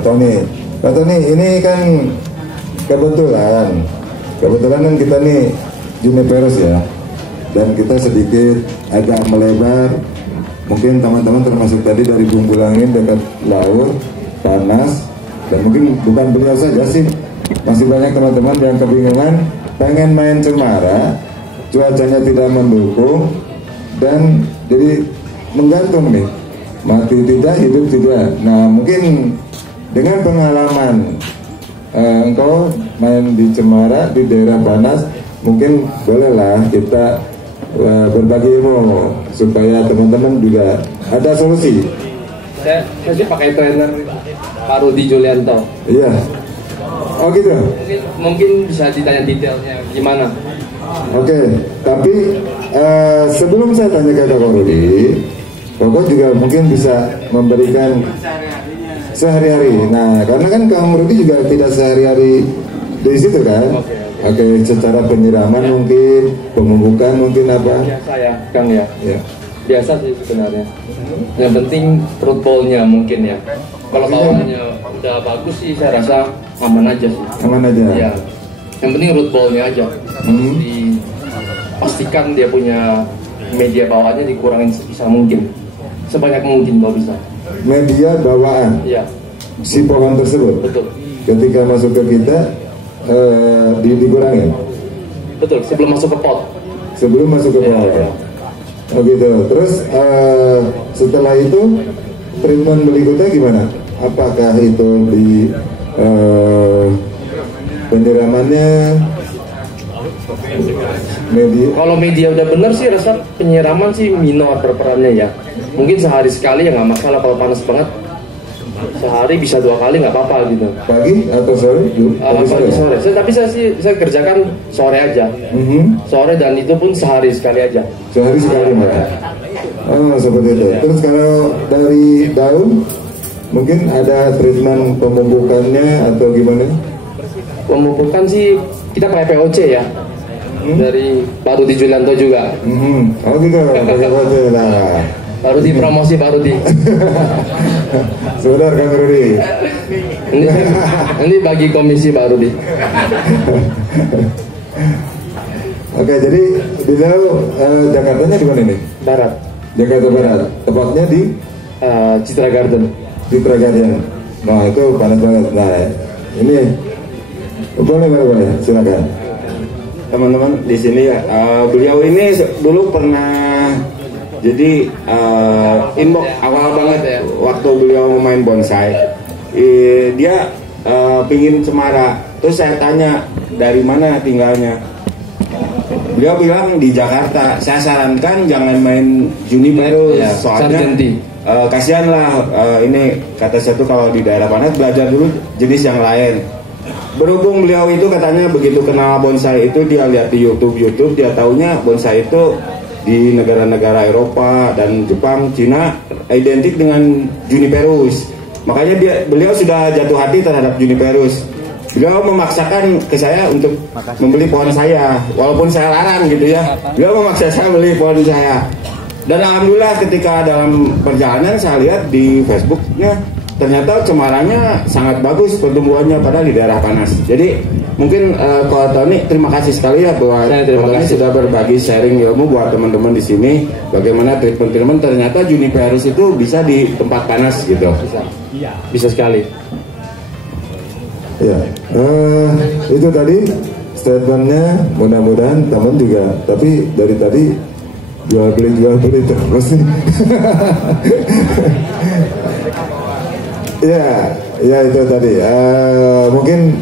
Pak Tony. Pak Tony, ini kan kebetulan kan kita nih Juniperus ya, dan kita sedikit agak melebar. Mungkin teman-teman termasuk tadi dari Bungkulangin dekat laut, panas, dan mungkin bukan beliau saja sih, masih banyak teman-teman yang kebingungan pengen main Cemara, cuacanya tidak mendukung, dan jadi menggantung nih, mati tidak, hidup tidak. Nah mungkin dengan pengalaman engkau main di Cemara, di daerah panas, mungkin bolehlah kita berbagi ilmu supaya teman-teman juga ada solusi. Saya sih pakai trainer Pak Rudi Julianto. Iya. Oh gitu. Mungkin bisa ditanya detailnya gimana. Oke, tapi sebelum saya tanya ke Kak Rudi, Koko juga mungkin bisa memberikan sehari-hari. Nah, karena kan Kang Rudi juga tidak sehari-hari di situ kan? Oke, secara penyiraman mungkin, pemupukan mungkin apa? Biasa ya, Kang ya. Ya. Biasa sih sebenarnya. Yang penting root ball-nya mungkin ya. Kalau bawahnya udah bagus sih, saya rasa aman aja sih. Aman aja. Ya. Yang penting root ball-nya aja. Dipastikan dia punya media bawaannya dikurangin sebisa mungkin, sebanyak mungkin kalau bisa. Media bawaan. Iya. Si pohon tersebut. Betul. Ketika masuk ke kita dikurangi. Betul. Sebelum masuk ke pot. Sebelum masuk ke pohon. Ya. Oh gitu. Terus setelah itu treatment berikutnya gimana? Apakah itu di penyiramannya media? Kalau media udah bener sih, rasa penyiraman sih minor berperannya ya. Mungkin sehari sekali ya nggak masalah. Kalau panas banget sehari bisa 2 kali nggak apa-apa gitu. Pagi atau sore? Pagi sore. Saya kerjakan sore aja. Sore, dan itu pun sehari sekali aja. Sehari sekali malah. Oh seperti itu. Terus kalau dari daun mungkin ada treatment pemupukannya atau gimana? Pemupukan sih kita pakai POC ya. Dari Pak Rudi Julianto juga. Oh gitu. Pakai POC lah. Pak Rudi, promosi Pak Rudi. Saudara Kang Rudi. Ini bagi komisi Pak Rudi. Oke, jadi beliau Jakartanya di mana nih? Barat. Jakarta Barat. Tepatnya di Citra Garden. Citra Garden. Nah itu panas banget. Nah ini boleh silakan. Teman-teman di sini ya, beliau ini dulu pernah jadi inbox awal banget ya, waktu beliau main bonsai. Dia pingin Cemara. Terus saya tanya dari mana tinggalnya. Beliau bilang di Jakarta. Saya sarankan jangan main Juniperus ya, soalnya kasihan lah. Ini kata saya tuh kalau di daerah panas belajar dulu jenis yang lain. Berhubung beliau itu katanya begitu kenal bonsai itu dia lihat di YouTube dia taunya bonsai itu di negara-negara Eropa dan Jepang, Cina identik dengan Juniperus. Makanya beliau sudah jatuh hati terhadap Juniperus. Beliau memaksakan ke saya untuk membeli pohon saya, walaupun saya larang gitu ya. Beliau memaksa saya beli pohon saya. Dan alhamdulillah ketika dalam perjalanan saya lihat di Facebooknya ternyata Cemaranya sangat bagus pertumbuhannya padahal di daerah panas. Jadi mungkin Ko Tony terima kasih sekali ya buat Tony sudah berbagi sharing ilmu buat teman-teman di sini bagaimana treatment ternyata Juniperus itu bisa di tempat panas gitu. Bisa sekali. Ya, itu tadi statementnya, mudah-mudahan teman juga. Tapi dari tadi jual beli terus nih. Ya itu tadi. Mungkin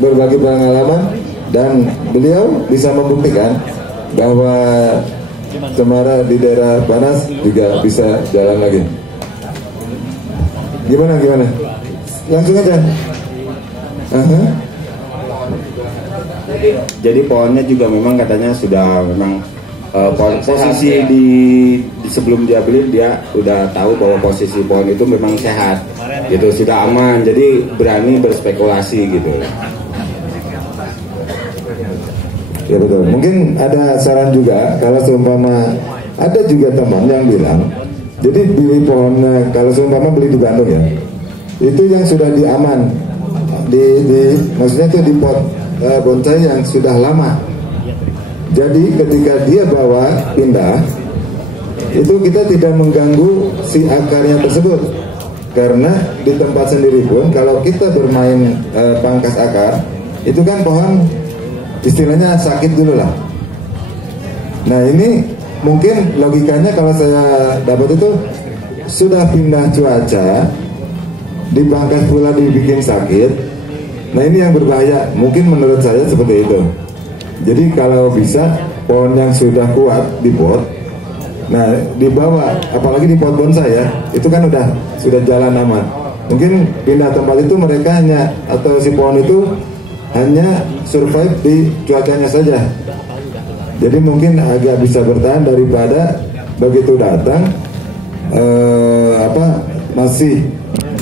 berbagi pengalaman dan beliau bisa membuktikan bahwa Cemara di daerah panas juga bisa jalan lagi. Gimana? Langsung aja. Jadi pohonnya juga memang katanya sudah memang posisi di sebelum dia beli dia udah tahu bahwa posisi pohon itu memang sehat gitu, sudah aman, jadi berani berspekulasi gitu. Ya betul. Mungkin ada saran juga kalau seumpama ada juga teman yang bilang, jadi beli pohonnya kalau seumpama beli di Bandung ya, itu yang sudah diaman, maksudnya itu di pot bonsai yang sudah lama. Jadi ketika dia bawa pindah, itu kita tidak mengganggu si akarnya tersebut, karena di tempat sendiri pun kalau kita bermain pangkas akar, itu kan pohon istilahnya sakit dulu lah. Nah ini mungkin logikanya kalau saya dapat itu sudah pindah cuaca, dipangkas pula dibikin sakit. Nah ini yang berbahaya, mungkin menurut saya seperti itu. Jadi kalau bisa pohon yang sudah kuat di pot, nah dibawa, apalagi di pot bonsai ya, itu kan sudah jalan aman. Mungkin pindah tempat itu mereka hanya, atau si pohon itu hanya survive di cuacanya saja. Jadi mungkin agak bisa bertahan daripada begitu datang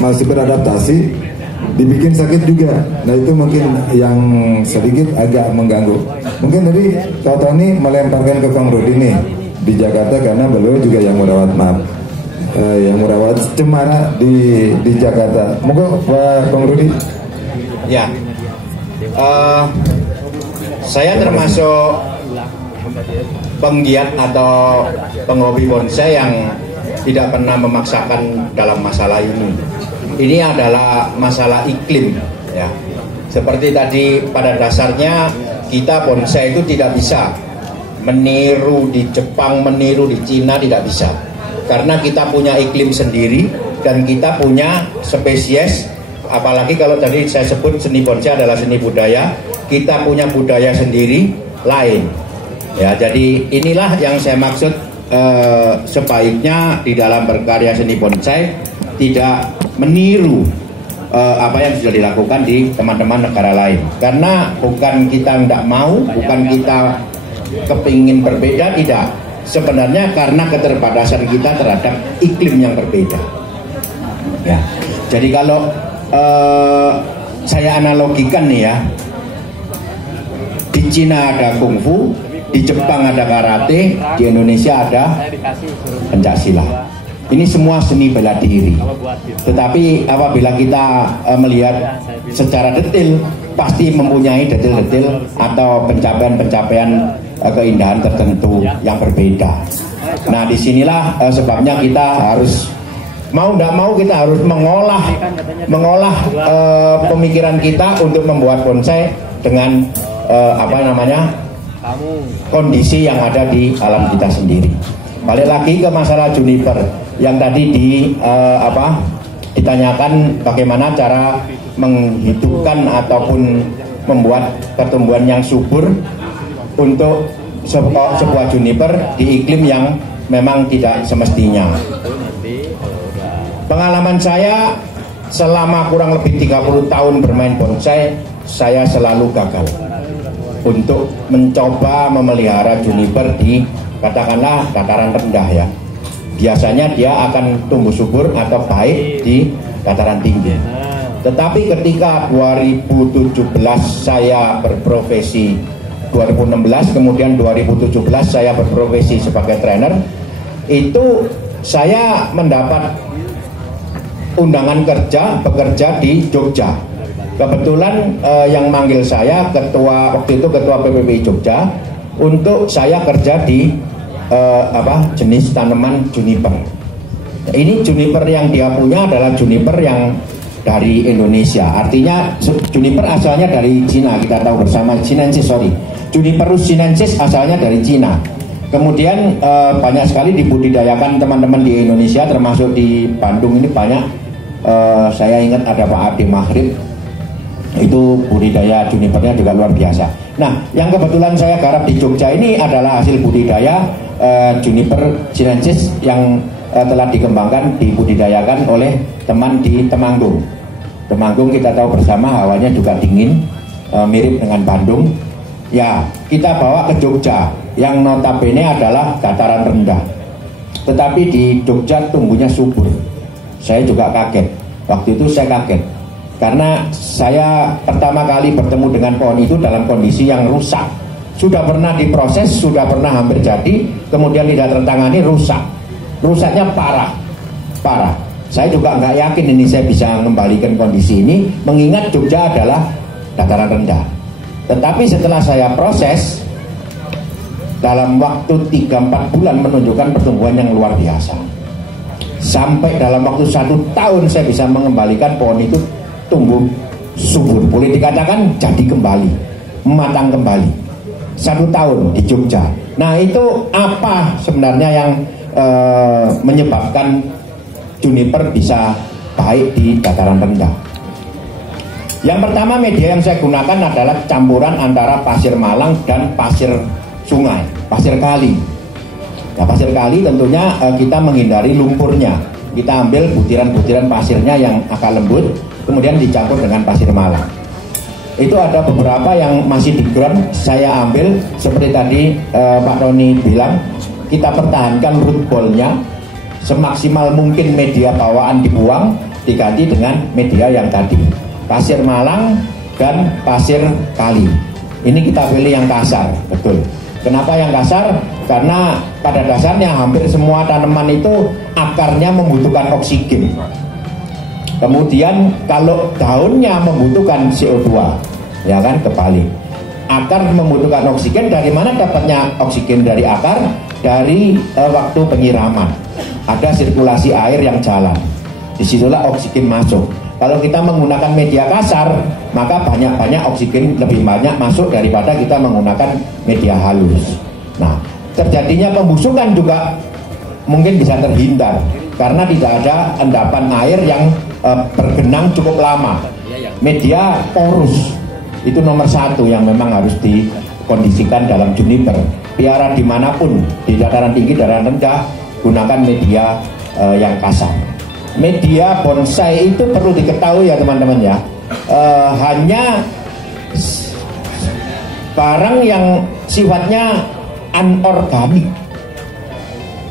masih beradaptasi, dibikin sakit juga. Nah itu mungkin yang sedikit agak mengganggu. Mungkin tadi Kak Tony melemparkan ke Kang Rudi nih di Jakarta, karena beliau juga yang merawat cemara di Jakarta. Monggo Pak Kang Rudi. Ya, saya termasuk penggiat atau penghobi bonsai yang tidak pernah memaksakan dalam masalah ini. Ini adalah masalah iklim, ya. Seperti tadi pada dasarnya kita bonsai itu tidak bisa meniru di Jepang, meniru di Cina, tidak bisa. Karena kita punya iklim sendiri dan kita punya spesies. Apalagi kalau tadi saya sebut seni bonsai adalah seni budaya, kita punya budaya sendiri lain. Ya, jadi inilah yang saya maksud, sebaiknya di dalam berkarya seni bonsai tidak meniru apa yang sudah dilakukan di teman-teman negara lain. Karena bukan kita tidak mau, bukan kita kepingin berbeda, tidak. Sebenarnya karena keterbatasan kita terhadap iklim yang berbeda. Ya, jadi kalau saya analogikan nih ya, di Cina ada kungfu, di Jepang ada karate, di Indonesia ada pencaksilat. Ini semua seni bela diri. Tetapi apabila kita melihat secara detail, pasti mempunyai detail-detail atau pencapaian-pencapaian keindahan tertentu yang berbeda. Nah, disinilah sebabnya kita harus mau tidak mau kita harus mengolah pemikiran kita untuk membuat bonsai dengan kondisi yang ada di alam kita sendiri. Balik lagi ke masalah juniper yang tadi ditanyakan bagaimana cara menghidupkan ataupun membuat pertumbuhan yang subur untuk sebuah juniper di iklim yang memang tidak semestinya. Pengalaman saya selama kurang lebih 30 tahun bermain bonsai, saya selalu gagal untuk mencoba memelihara juniper di katakanlah dataran rendah ya. Biasanya dia akan tumbuh subur atau baik di dataran tinggi. Tetapi ketika 2017 saya berprofesi, 2016 kemudian 2017 saya berprofesi sebagai trainer, itu saya mendapat undangan kerja bekerja di Jogja. Kebetulan yang manggil saya waktu itu ketua PPPI Jogja untuk saya kerja di jenis tanaman juniper. Ini juniper yang dia punya adalah juniper yang dari Indonesia. Artinya juniper asalnya dari Cina, kita tahu bersama, Juniperus sinensis asalnya dari Cina. Kemudian banyak sekali dibudidayakan teman-teman di Indonesia, termasuk di Bandung ini banyak. Saya ingat ada Pak Ade Maghrib, itu budidaya junipernya juga luar biasa. Nah, yang kebetulan saya garap di Jogja ini adalah hasil budidaya Juniper sinensis yang telah dikembangkan, dibudidayakan oleh teman di Temanggung. Temanggung kita tahu bersama hawanya juga dingin, mirip dengan Bandung. Ya, kita bawa ke Jogja yang notabene adalah dataran rendah. Tetapi di Jogja tumbuhnya subur. Saya juga kaget. Waktu itu saya kaget karena saya pertama kali bertemu dengan pohon itu dalam kondisi yang rusak. Sudah pernah diproses, sudah pernah hampir jadi, kemudian tidak tertangani, rusak. Rusaknya parah. Saya juga nggak yakin ini saya bisa mengembalikan kondisi ini, mengingat Jogja adalah dataran rendah. Tetapi setelah saya proses, dalam waktu 3-4 bulan menunjukkan pertumbuhan yang luar biasa. Sampai dalam waktu 1 tahun saya bisa mengembalikan pohon itu tumbuh subur. Boleh dikatakan jadi kembali, matang kembali. 1 tahun di Jogja. Nah, itu apa sebenarnya yang menyebabkan juniper bisa baik di dataran rendah? Yang pertama, media yang saya gunakan adalah campuran antara pasir malang dan pasir sungai, pasir kali. Nah, pasir kali tentunya kita menghindari lumpurnya. Kita ambil butiran-butiran pasirnya yang agak lembut, kemudian dicampur dengan pasir malang. Itu ada beberapa yang masih di ground, saya ambil seperti tadi Pak Roni bilang, kita pertahankan root ball-nya, semaksimal mungkin media bawaan dibuang, diganti dengan media yang tadi, pasir malang dan pasir kali. Ini kita pilih yang kasar, betul. Kenapa yang kasar? Karena pada dasarnya hampir semua tanaman itu akarnya membutuhkan oksigen. Kemudian kalau daunnya membutuhkan CO2, ya kan, kebalik. Akar membutuhkan oksigen, dari mana dapatnya oksigen dari akar? Dari waktu penyiraman. Ada sirkulasi air yang jalan. Disitulah oksigen masuk. Kalau kita menggunakan media kasar, maka banyak-banyak oksigen lebih banyak masuk daripada kita menggunakan media halus. Nah, terjadinya pembusukan juga mungkin bisa terhindar karena tidak ada endapan air yang bergenang cukup lama. Media porus itu nomor 1 yang memang harus dikondisikan dalam juniper. Piara dimanapun, di dataran tinggi, dataran rendah, gunakan media yang kasar. Media bonsai itu perlu diketahui ya teman-teman ya, hanya barang yang sifatnya anorganik.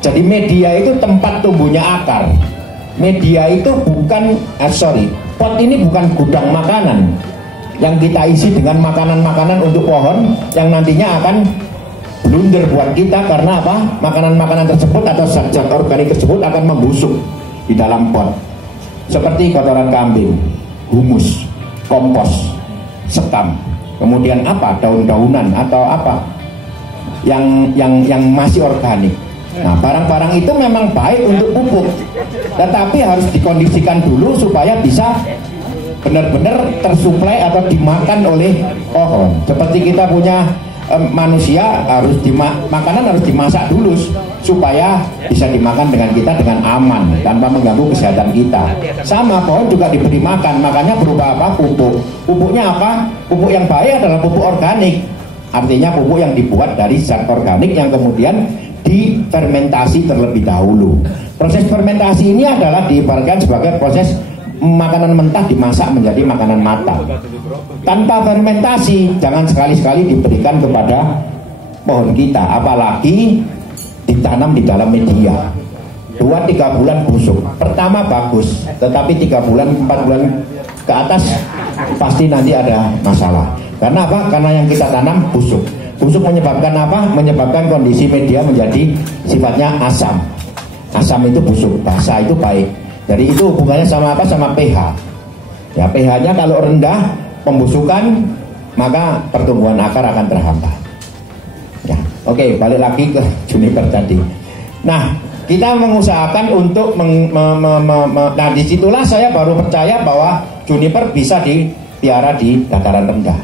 Jadi media itu tempat tumbuhnya akar. Media itu bukan, pot ini bukan gudang makanan yang kita isi dengan makanan-makanan untuk pohon yang nantinya akan blunder buat kita. Karena apa? Makanan-makanan tersebut atau zat-zat organik tersebut akan membusuk di dalam pot, seperti kotoran kambing, humus, kompos, sekam, kemudian apa, daun-daunan atau apa yang masih organik. Nah, barang-barang itu memang baik untuk pupuk, tetapi harus dikondisikan dulu supaya bisa benar-benar tersuplai atau dimakan oleh pohon. Seperti kita punya manusia, harus makanan harus dimasak dulu supaya bisa dimakan dengan kita dengan aman tanpa mengganggu kesehatan kita. Sama, pohon juga diberi makan, makanya berupa apa? Pupuk. Pupuknya apa? Pupuk yang baik adalah pupuk organik, artinya pupuk yang dibuat dari zat organik yang kemudian difermentasi terlebih dahulu. Proses fermentasi ini adalah diibaratkan sebagai proses makanan mentah dimasak menjadi makanan matang. Tanpa fermentasi jangan sekali-sekali diberikan kepada pohon kita, apalagi ditanam di dalam media. 2-3 bulan busuk. Pertama bagus, tetapi 3 bulan 4 bulan ke atas pasti nanti ada masalah. Karena apa? Karena yang kita tanam busuk. Busuk menyebabkan apa? Menyebabkan kondisi media menjadi sifatnya asam. Asam itu busuk, basa itu baik. Jadi itu hubungannya sama apa? Sama pH. Ya, pH-nya kalau rendah, pembusukan, maka pertumbuhan akar akan terhambat. Ya, oke, balik lagi ke juniper tadi. Nah, kita mengusahakan untuk nah disitulah saya baru percaya bahwa juniper bisa dipiara di dataran rendah.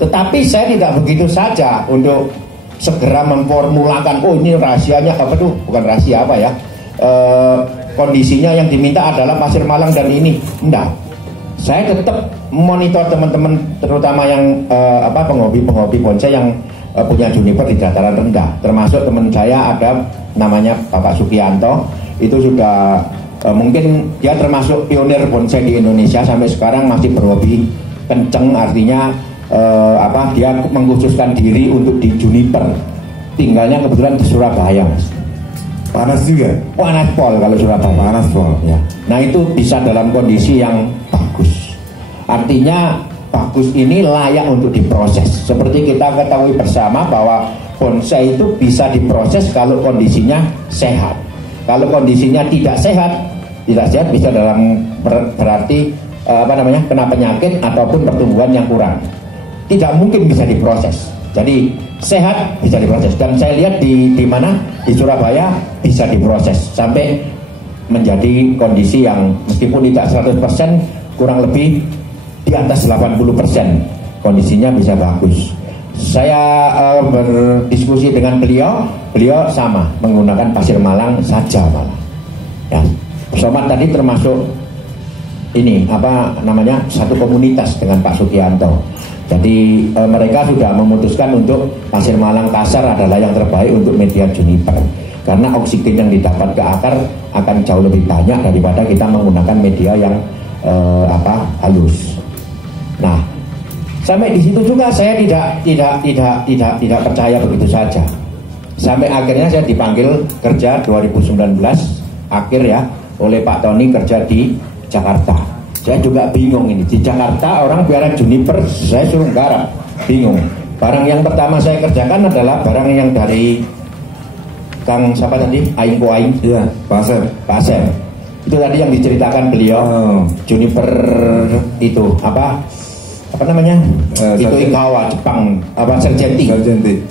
Tetapi saya tidak begitu saja untuk segera memformulakan, oh ini rahasianya apa tuh? Bukan rahasia apa ya? Kondisinya yang diminta adalah pasir malang dan ini. Enggak. Saya tetap monitor teman-teman, terutama yang penghobi bonsai yang punya juniper di dataran rendah. Termasuk teman saya ada namanya Bapak Sugianto, itu sudah mungkin dia termasuk pionir bonsai di Indonesia sampai sekarang masih berhobi kenceng, artinya dia mengkhususkan diri untuk di juniper. Tinggalnya kebetulan di Surabaya, Mas. Panas juga? Panas pol kalau Surabaya. Panas pol. Ya. Nah itu bisa dalam kondisi yang bagus. Artinya bagus ini layak untuk diproses. Seperti kita ketahui bersama bahwa bonsai itu bisa diproses kalau kondisinya sehat. Kalau kondisinya tidak sehat, Tidak sehat bisa dalam berarti kena penyakit ataupun pertumbuhan yang kurang. Tidak mungkin bisa diproses. Jadi sehat bisa diproses, dan saya lihat di mana di Surabaya bisa diproses sampai menjadi kondisi yang meskipun tidak 100%, kurang lebih di atas 80% kondisinya bisa bagus. Saya berdiskusi dengan beliau sama menggunakan pasir malang saja malah. Ya, Somad tadi termasuk ini satu komunitas dengan Pak Sugianto. Jadi mereka sudah memutuskan untuk pasir malang kasar adalah yang terbaik untuk media juniper, karena oksigen yang didapat ke akar akan jauh lebih banyak daripada kita menggunakan media yang halus. Nah, sampai di situ juga saya tidak percaya begitu saja. Sampai akhirnya saya dipanggil kerja 2019 akhir ya oleh Pak Tony kerja di Jakarta. Saya juga bingung ini, di Jakarta orang biara juniper saya suruh garap, bingung. Barang yang pertama saya kerjakan adalah barang yang dari Kang siapa tadi? Aing Ko Aing. Iya, Pasir. Itu tadi yang diceritakan beliau. Juniper itu apa namanya? Itu Ikawa Jepang, Sergenti.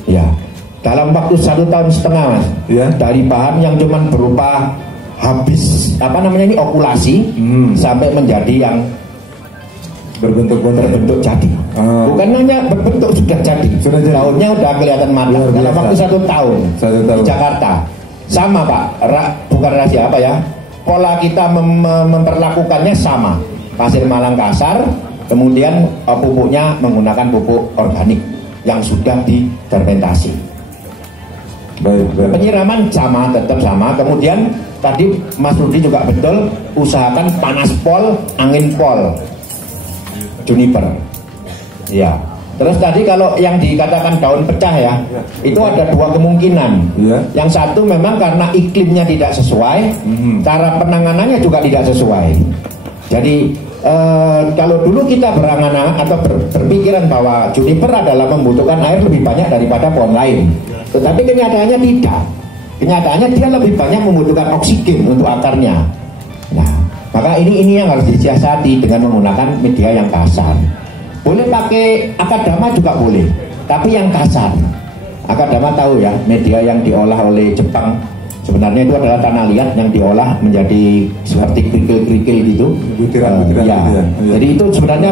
Ya. Dalam waktu 1,5 tahun Mas. Ya. Dari bahan yang cuman berupa habis okulasi sampai menjadi yang berbentuk jadi. Bukan hanya berbentuk, sudah jadi. Daunnya udah kelihatan matang dalam waktu 1 tahun. Di Jakarta. Sama Pak, bukan rahasia pola kita memperlakukannya sama. Pasir malang kasar, kemudian pupuknya menggunakan pupuk organik yang sudah difermentasi. Penyiraman tetap sama. Kemudian tadi Mas Rudi juga betul, usahakan panas pol, angin pol juniper. Ya. Terus tadi kalau yang dikatakan daun pecah ya, itu ada 2 kemungkinan. Yang satu memang karena iklimnya tidak sesuai, cara penanganannya juga tidak sesuai. Jadi kalau dulu kita berangan-angan atau berpikiran bahwa juniper adalah membutuhkan air lebih banyak daripada pohon lain, tetapi kenyataannya tidak. Kenyataannya dia lebih banyak membutuhkan oksigen untuk akarnya. Nah, maka ini yang harus disiasati dengan menggunakan media yang kasar. Boleh pakai akadama juga boleh, tapi yang kasar. Akadama tahu ya, media yang diolah oleh Jepang. Sebenarnya itu adalah tanah liat yang diolah menjadi seperti kerikil-kerikil gitu. Butiran-butiran ya. Gitu ya. Jadi itu sebenarnya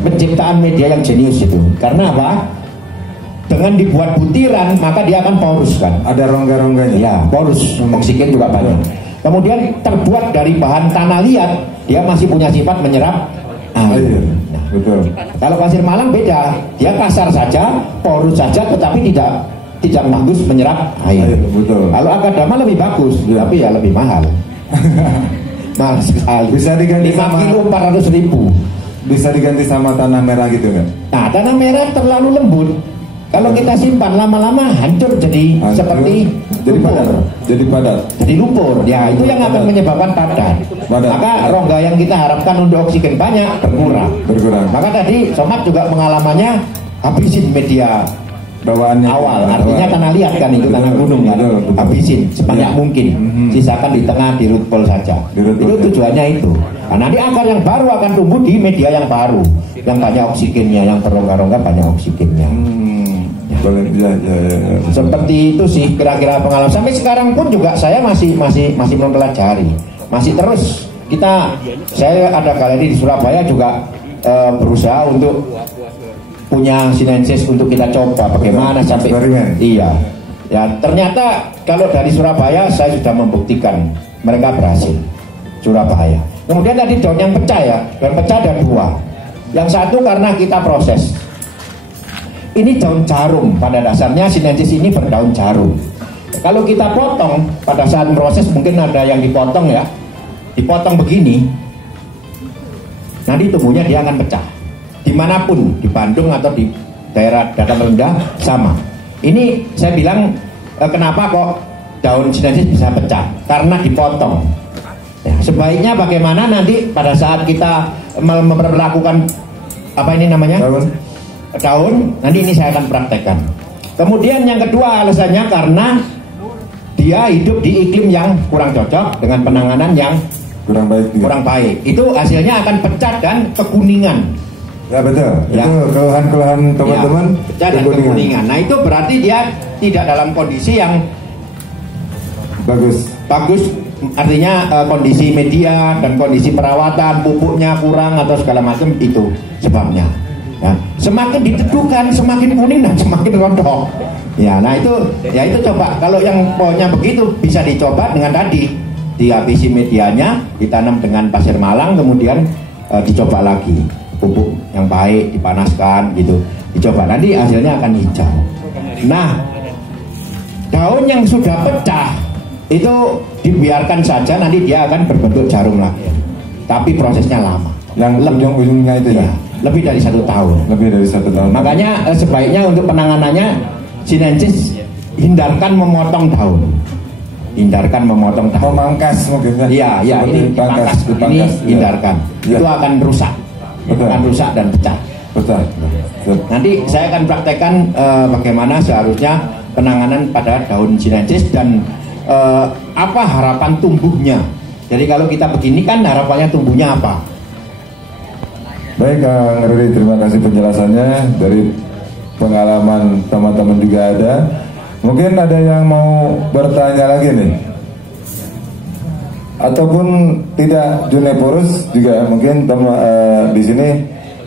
penciptaan media yang jenius itu. Karena apa? Dengan dibuat butiran maka dia akan porus kan. Ada rongga-rongganya. Ya, porus. Oksigen juga banyak. Kemudian terbuat dari bahan tanah liat, dia masih punya sifat menyerap air. Nah, betul. Kalau pasir malang beda, dia kasar saja, porus saja, tetapi tidak bagus menyerap air. Betul. Kalau akadama lebih bagus, tapi ya lebih mahal. Mahal sekali. Bisa diganti 5 kilo 400.000. Bisa diganti sama tanah merah gitu kan? Nah, tanah merah terlalu lembut. Kalau kita simpan lama-lama hancur jadi seperti jadi lumpur. Ya, itu yang akan menyebabkan padat. Maka rongga yang kita harapkan untuk oksigen banyak berkurang. Maka tadi Somad juga pengalamannya habisin media bawaannya awal, artinya tanah liat kan, itu tanah gunung kan, habisin sebanyak mungkin, sisakan di tengah di root ball saja. Itu tujuannya itu. Nah, nanti akar yang baru akan tumbuh di media yang baru, yang banyak oksigennya, yang berongga-rongga banyak oksigennya. Ya. Seperti itu sih kira-kira pengalaman. Sampai sekarang pun juga saya masih mempelajari, masih terus saya ada galeri di Surabaya juga berusaha untuk punya sinensis untuk kita coba bagaimana sampai eksperimen. Iya. Ya, ternyata kalau dari Surabaya saya sudah membuktikan mereka berhasil. Surabaya. Kemudian tadi daun yang pecah ya, daun pecah ada 2. Yang satu karena kita proses. Ini daun jarum, pada dasarnya sinensis ini berdaun jarum. Kalau kita potong pada saat proses, mungkin ada yang dipotong ya, dipotong begini, nanti tumbuhnya dia akan pecah. Dimanapun, di Bandung atau di daerah dataran rendah sama. Ini saya bilang kenapa kok daun sinensis bisa pecah? Karena dipotong. Ya, sebaiknya bagaimana nanti pada saat kita memperlakukan daun, nanti ini saya akan praktekkan. Kemudian yang kedua alasannya karena dia hidup di iklim yang kurang cocok dengan penanganan yang kurang baik juga. kurang baik. Itu hasilnya akan pecah dan kekuningan. Ya betul. Ya. Itu keluhan-keluhan teman-teman. Ya, pecah dan kekuningan. Nah itu berarti dia tidak dalam kondisi yang Bagus. artinya kondisi media dan kondisi perawatan, pupuknya kurang atau segala macam, itu sebabnya. Ya. Semakin diteduhkan semakin kuning dan semakin rontok. Ya, nah itu coba kalau yang pohonnya begitu bisa dicoba dengan tadi, dihabisi medianya, ditanam dengan pasir malang, kemudian dicoba lagi pupuk yang baik, dipanaskan gitu, dicoba, nanti hasilnya akan hijau. Nah, daun yang sudah pecah itu dibiarkan saja, nanti dia akan berbentuk jarum lagi, tapi prosesnya lama. Yang ujung-ujungnya itu ya? Lebih dari 1 tahun. Lebih dari 1 tahun. Makanya sebaiknya untuk penanganannya sinensis hindarkan memotong daun. Hindarkan memotong daun. Memangkas mungkin ya? Iya, ini dipangkas, ini hindarkan. Ya. Itu akan rusak. Betul. Akan rusak dan pecah. Betul. Nanti saya akan praktekkan bagaimana seharusnya penanganan pada daun sinensis dan apa harapan tumbuhnya. Jadi kalau kita begini kan harapannya tumbuhnya apa? Baik Kang Rudi, terima kasih penjelasannya. Dari pengalaman teman-teman juga ada. Mungkin ada yang mau bertanya lagi nih, ataupun tidak Juniperus juga mungkin di sini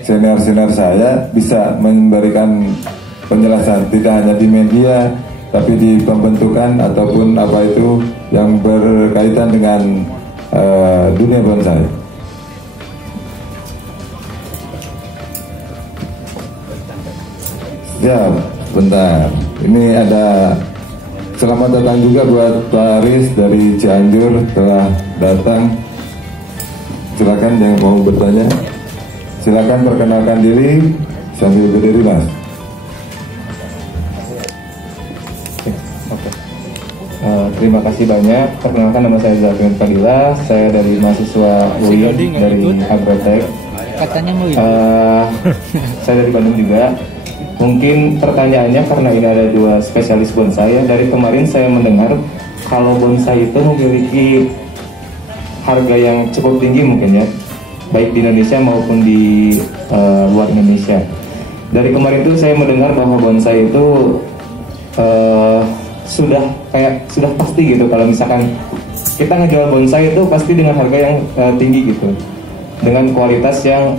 senior-senior saya bisa memberikan penjelasan, tidak hanya di media tapi di pembentukan ataupun apa itu yang berkaitan dengan dunia bonsai. Ya, bentar. Ini ada selamat datang juga buat Pak Aris dari Cianjur telah datang. Silakan yang mau bertanya. Silakan perkenalkan diri sambil berdiri, Mas. Terima kasih banyak. Perkenalkan, nama saya Zafir Fadila. Saya dari mahasiswa UI dari Agrotek. Katanya mau saya dari Bandung juga. Mungkin pertanyaannya karena ini ada 2 spesialis bonsai ya. Dari kemarin saya mendengar kalau bonsai itu memiliki harga yang cukup tinggi mungkin ya, baik di Indonesia maupun di luar Indonesia. Dari kemarin itu saya mendengar bahwa bonsai itu sudah pasti gitu, kalau misalkan kita ngejual bonsai itu pasti dengan harga yang tinggi gitu, dengan kualitas yang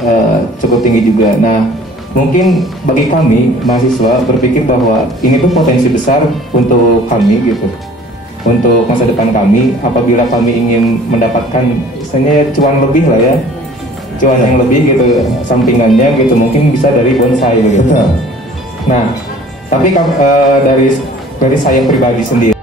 cukup tinggi juga. Nah, mungkin bagi kami mahasiswa berpikir bahwa ini tuh potensi besar untuk kami gitu, untuk masa depan kami apabila kami ingin mendapatkan misalnya cuan lebih lah ya, cuan yang lebih gitu, sampingannya gitu, mungkin bisa dari bonsai gitu. Nah, tapi dari saya pribadi sendiri